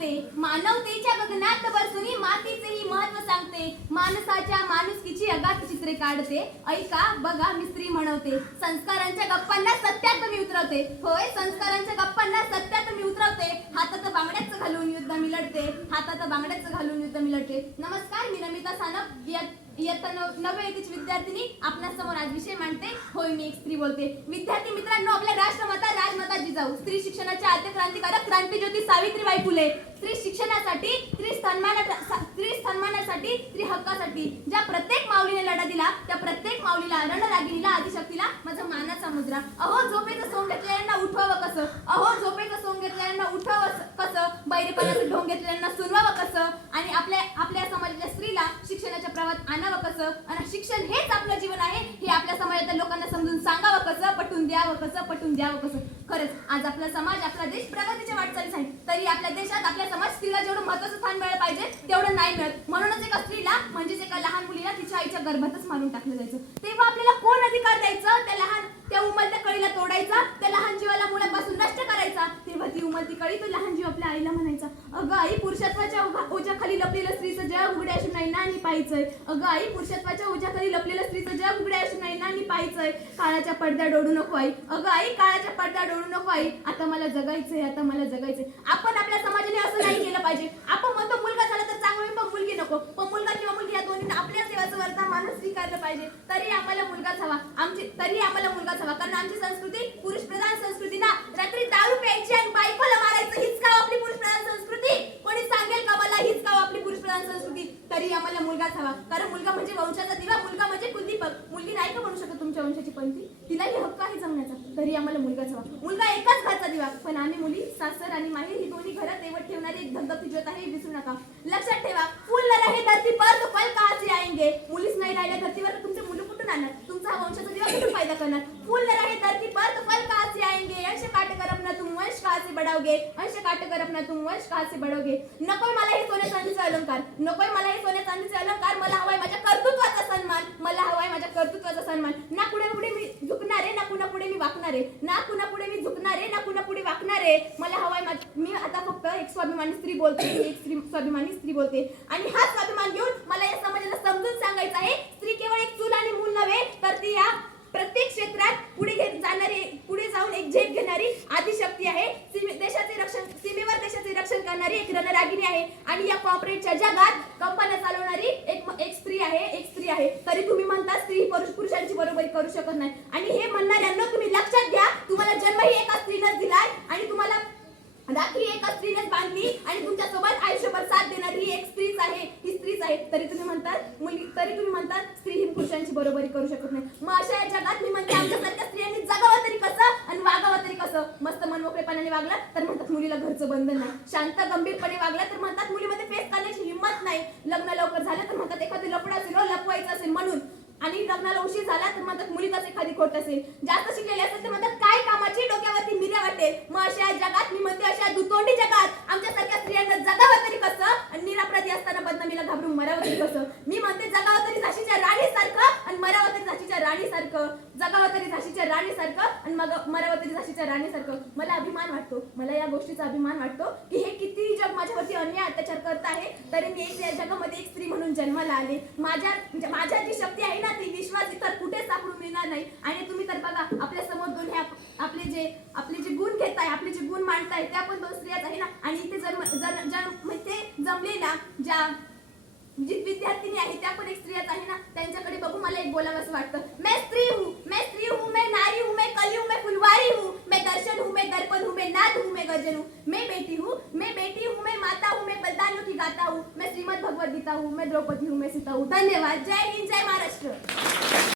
सांगते, मानवतेच्या गगनात बरसुनी मातीचेही महत्व सांगते, माणसाच्या माणुसकीची अगाध चित्रे काढते, ऐका बघा मिस्त्री म्हणवते, संस्कारांच्या गप्पांना सत्यात मी उतरवते, होय संस्कारांच्या गप्पांना सत्यात मी उतरवते, हातात बांगड्याच घालून युद्ध मी लढते, हातात बांगड्याच घालून युद्ध मी लढते. नमस्कार, मी नमिता सानप, इयत्ता 9वी विद्यार्थिनी आपल्यासमोर आज विषय मांडते. होय मी एक स्त्री बोलते. विद्यार्थी मित्रांनो, आपल्या राष्ट्रमाता राजमाता जिजाऊ, स्त्री शिक्षणाच्या आद्य क्रांतिकारक क्रांतिज्योती सावित्रीबाई फुले, स्त्री शिक्षणासाठी, स्त्री सन्मानासाठी, स्त्री हक्कासाठी ज्या प्रत्येक माऊलीने लढा दिला, त्या प्रत्येक माऊलीला, रणरागिणीला, आदिशक्तीला माझा मानाचा मुद्रा. अहो झोपेचं सोंग घेतलेल्यांना उठवावं कसं, अहो झोपेचं सोंग घेतलेल्यांना उठवावं कसं, बैरेपणाचं ढोंग घेतलेल्यांना सुनवावं कसं, आणि आपल्या समाजाच्या स्त्रीला शिक्षणाच्या प्रवाहात आणावं कसं, आणि शिक्षण हेच आपलं जीवन आहे हे आपल्या समाजातील लोकांना समजून सांगावं कसं, पटवून द्यावं कसं. खरंच आज आपला समाज, आपला देश प्रगतीच्या वाटचालीस आहे, तरी आपल्या देशात, आपल्या समाज स्त्रीला जेवढं महत्त्वाचं स्थान मिळालं पाहिजे तेवढं नाही मिळत. म्हणूनच एका स्त्रीला, म्हणजेच एका लहान मुलीला तिच्या आईच्या गर्भातच मारून टाकलं जायचं. तेव्हा आपल्याला कोण अधिकार द्यायचं त्या उमलत्या कळीला तोडायचा, त्या लहान जीवाला मुळापासून नष्ट करायचा. तेव्हा ती उमलती कळी, तो लहान जीव आपल्या आईला म्हणायचा, अगं आई, पुरुषत्वाच्या ओझ्याखाली लपलेलं स्त्रीचं जग उघडे असून नाही ना पाहायचंय. अगं आई, पुरुषत्वाच्या ओझ्याखाली लपलेलं स्त्रीचं जग उघडे असून नाही ना पाहायचंय. काळाच्या पडद्या डोळू नको आई, अगं आई, काळाच्या पडद्या डोळू नको आई, आता मला जगायचंय. आपण आपल्या समाजाने असं नाही केलं पाहिजे. आपण म्हणतो मुलगा झाला तर चांगलं, पण मुलगी नको. पण मुलगा किंवा मुलगी या दोन्ही आपल्या सेवाचं वर्तमान स्वीकारलं पाहिजे. तरी आम्हाला मुलगाच हवा, कारण आमची संस्कृती पुरुष प्रधान संस्कृती ना. रात्री दारू प्यायची आणि बायकोला मारायचं, हीच का आपली पुरुष प्रधान संस्कृती? कोणी सांगेल का मला हीच का आपली पुरुष प्रधान संस्कृती? तरी आम्हाला मुलगाच हवा, कारण मुलगा म्हणजे वंशाचा दिवा, मुलगा म्हणजे कुलदीपक. मुलगी नाही का म्हणू शकत तुमच्या वंशाची पंथी, तिलाही हक्क आहे जगण्याचा. तरी आम्हाला मुलगाच हवा. मुलगा एकाच घरचा दिवा, पण आम्ही मुली सासर आणि माहेर ही दोन्ही घरात देवत ठेवणारी एक धगधगती ज्योत आहे, विसरू नका. लक्षात ठेवा, फूल न रहे धरती पर तो फल कहां से आएंगे. मुलीच नाही राहिल्या धरतीवर तर तुमचे मुलं कुठून आणणार? तुमचा वंशाचा दिवा कुठून फायदा करणार? फूल न रहे धरती पर तो फल कहां से आएंगे. अंश काटकर अपना तुम वंश कहां से बढ़ाओगे, अंश काटकर अपना तुम वंश कहां से बढ़ाओगे. नकोय मला हे सोन्या चांदीचे अलंकार, नकोय मला हे सोन्या चांदीचे अलंकार. मला हवाय माझ्या कर्तृत्वाचा सन्मान, मला हवाय माझ्या कर्तृत्वाचा सन्मान. ना पुढे मी झुकणारे, ना कुणा पुढे मी वाकणारे, ना कुणा पुढे मी झुकणारे, ना कुणा पुढे वाकणारे. मला हवाय मी आता फक्त एक स्वाभिमानी स्त्री बोलते, स्वाभिमानी स्त्री बोलते. आणि हा स्वाभिमान घेऊन मला या समाजाला समजून सांगायचं आहे, स्त्री केवळ एक चूल आणि मूल नव्हे, तर ती या प्रत्येक क्षेत्रात पुढे जाऊन एक झेप घेणारी आदिशक्ती आहे. सीमेवर देशाचे रक्षण करणारी एक रणरागिणी आहे. आणि या कॉर्पोरेटच्या जगात कंपन्या चालवणारी एक स्त्री आहे. तरी तुम्ही म्हणता स्त्री पुरुषांची बरोबरी करू शकत नाही. आणि हे म्हणणाऱ्यांना तुम्ही लक्षात घ्या, तुम्हाला जन्मही एका स्त्रीनेच दिलाय आणि तुम्हाला रात्री एका स्त्रीनेच बांधली आणि तुमच्यासोबत आयुष्यभर साथ देणारी ही स्त्रीच आहे. तरी तुम्ही म्हणतात स्त्री ही पुरुषांची बरोबरी करू शकत नाही. मग अशा जगात मी म्हणते, आमच्यासारख्या स्त्रियांनी जगावं तरी कसं आणि वागावं तरी कसं? मस्त मनमोकळेपणाने वागला तर म्हणतात मुलीला घरचं बंधन नाही, शांत गंभीरपणे वागला तर म्हणतात मुलीमध्ये फेस करण्याची हिंमत नाही, लग्न लवकर झालं तर म्हणतात एखादं लफडं असेल, लपवायचं असेल म्हणून, आणि लग्नाला उशीर झाला तर म्हणतात मुलीतच एखादी खोट असेल, जास्त शिकलेली असेल तर म्हणतात काय कामाची, डोक्यावरती मिऱ्या वाटेल. मग अशा जगात मी म्हणते, अशा दुतोंडी जगात आमच्यासारख्या स्त्रियांना जगावं तरी कसं आणि निरापराधी असताना बदनामीला घाबरून मरावं तरी कसं? मी म्हणते जगावं तरी झाशीच्या राणीसारखं आणि मरावं तरी झाशीच्या राणीसारखं, जगावं तरी झाशीच्या राणीसारखं आणि मरावं तरी झाशीच्या राणीसारखं. मला अभिमान वाटतो, मला या गोष्टीचा अभिमान वाटतो की हे किती जग माझ्यावरती अन्याय अत्याचार करत आहे, तरी मी या जगामध्ये एक स्त्री म्हणून जन्माला आले. माझ्या जी शक्ती आहे ना, ती विश्वास इतर कुठे सापडून मिळणार नाही. आणि तुम्ही तर बघा, आपल्या समोर दोन आपले जे गुण घेताय, आपले जे गुण मांडताय, त्या पण दोन स्त्रियाच आहे ना. आणि इथे जमलेल्या ज्या विद्यार्थिनी आहे त्या पण एक स्त्रियाच आहे ना. त्यांच्याकडे बघू मला एक बोलावं असं वाटतं. मैं स्त्री हूँ, मैं नारी हूँ, मैं कली हूँ, मैं फुलवारी हूँ, मैं दर्शन हूँ, मैं दर्पण हूँ, मैं नाद हूँ, मैं गर्जन हूँ, मैं बेटी हूँ, मैं माता हूँ, मैं बलिदानों की गाता हूँ, मैं श्रीमद् भगवद गीता हूँ, मैं द्रौपदी हूँ, मैं सीता हूँ. धन्यवाद. जय हिंद, जय महाराष्ट्र.